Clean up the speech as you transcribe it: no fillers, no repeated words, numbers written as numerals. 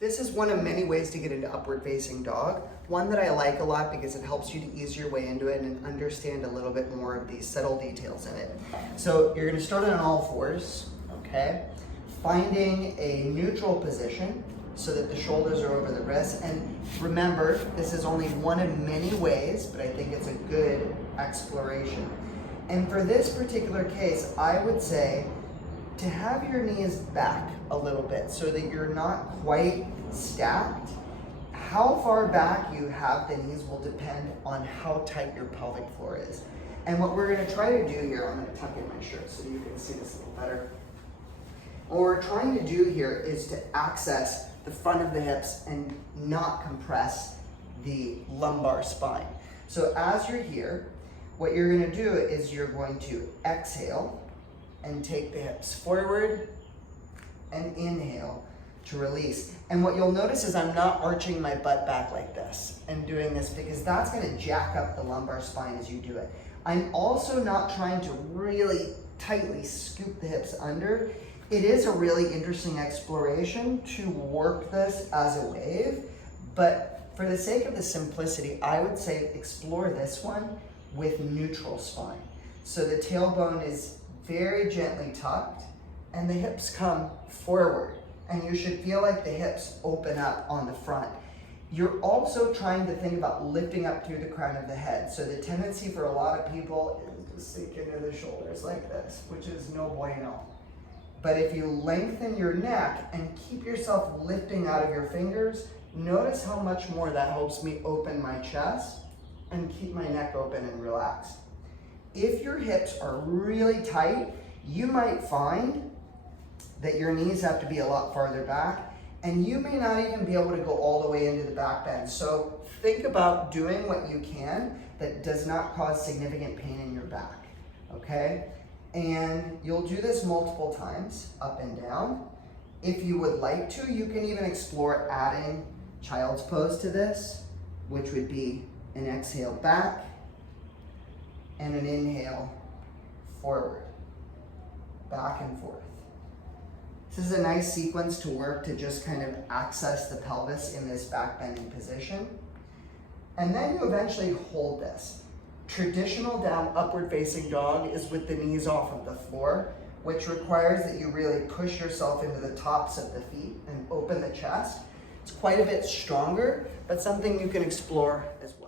This is one of many ways to get into upward facing dog. One that I like a lot because it helps you to ease your way into it and understand a little bit more of these subtle details in it. So you're gonna start on all fours, okay? Finding a neutral position so that the shoulders are over the wrists. And remember, this is only one of many ways, but I think it's a good exploration. And for this particular case, I would say to have your knees back a little bit so that you're not quite stacked. How far back you have the knees will depend on how tight your pelvic floor is. And what we're gonna try to do here, I'm gonna tuck in my shirt so you can see this a little better. What we're trying to do here is to access the front of the hips and not compress the lumbar spine. So as you're here, what you're gonna do is you're going to exhale and take the hips forward and inhale to release. And what you'll notice is I'm not arching my butt back like this and doing this because that's gonna jack up the lumbar spine as you do it. I'm also not trying to really tightly scoop the hips under. It is a really interesting exploration to work this as a wave, but for the sake of the simplicity, I would say explore this one with neutral spine. So the tailbone is very gently tucked and the hips come forward, and you should feel like the hips open up on the front. You're also trying to think about lifting up through the crown of the head. So the tendency for a lot of people is to sink into the shoulders like this, which is no bueno. But if you lengthen your neck and keep yourself lifting out of your fingers, notice how much more that helps me open my chest and keep my neck open and relaxed. If your hips are really tight, you might find that your knees have to be a lot farther back, and you may not even be able to go all the way into the back bend. So think about doing what you can that does not cause significant pain in your back, okay? And you'll do this multiple times, up and down. If you would like to, you can even explore adding child's pose to this, which would be an exhale back and an inhale forward, back and forth. This is a nice sequence to work to just kind of access the pelvis in this back bending position. And then you eventually hold this. Traditional down upward facing dog is with the knees off of the floor, which requires that you really push yourself into the tops of the feet and open the chest. It's quite a bit stronger, but something you can explore as well.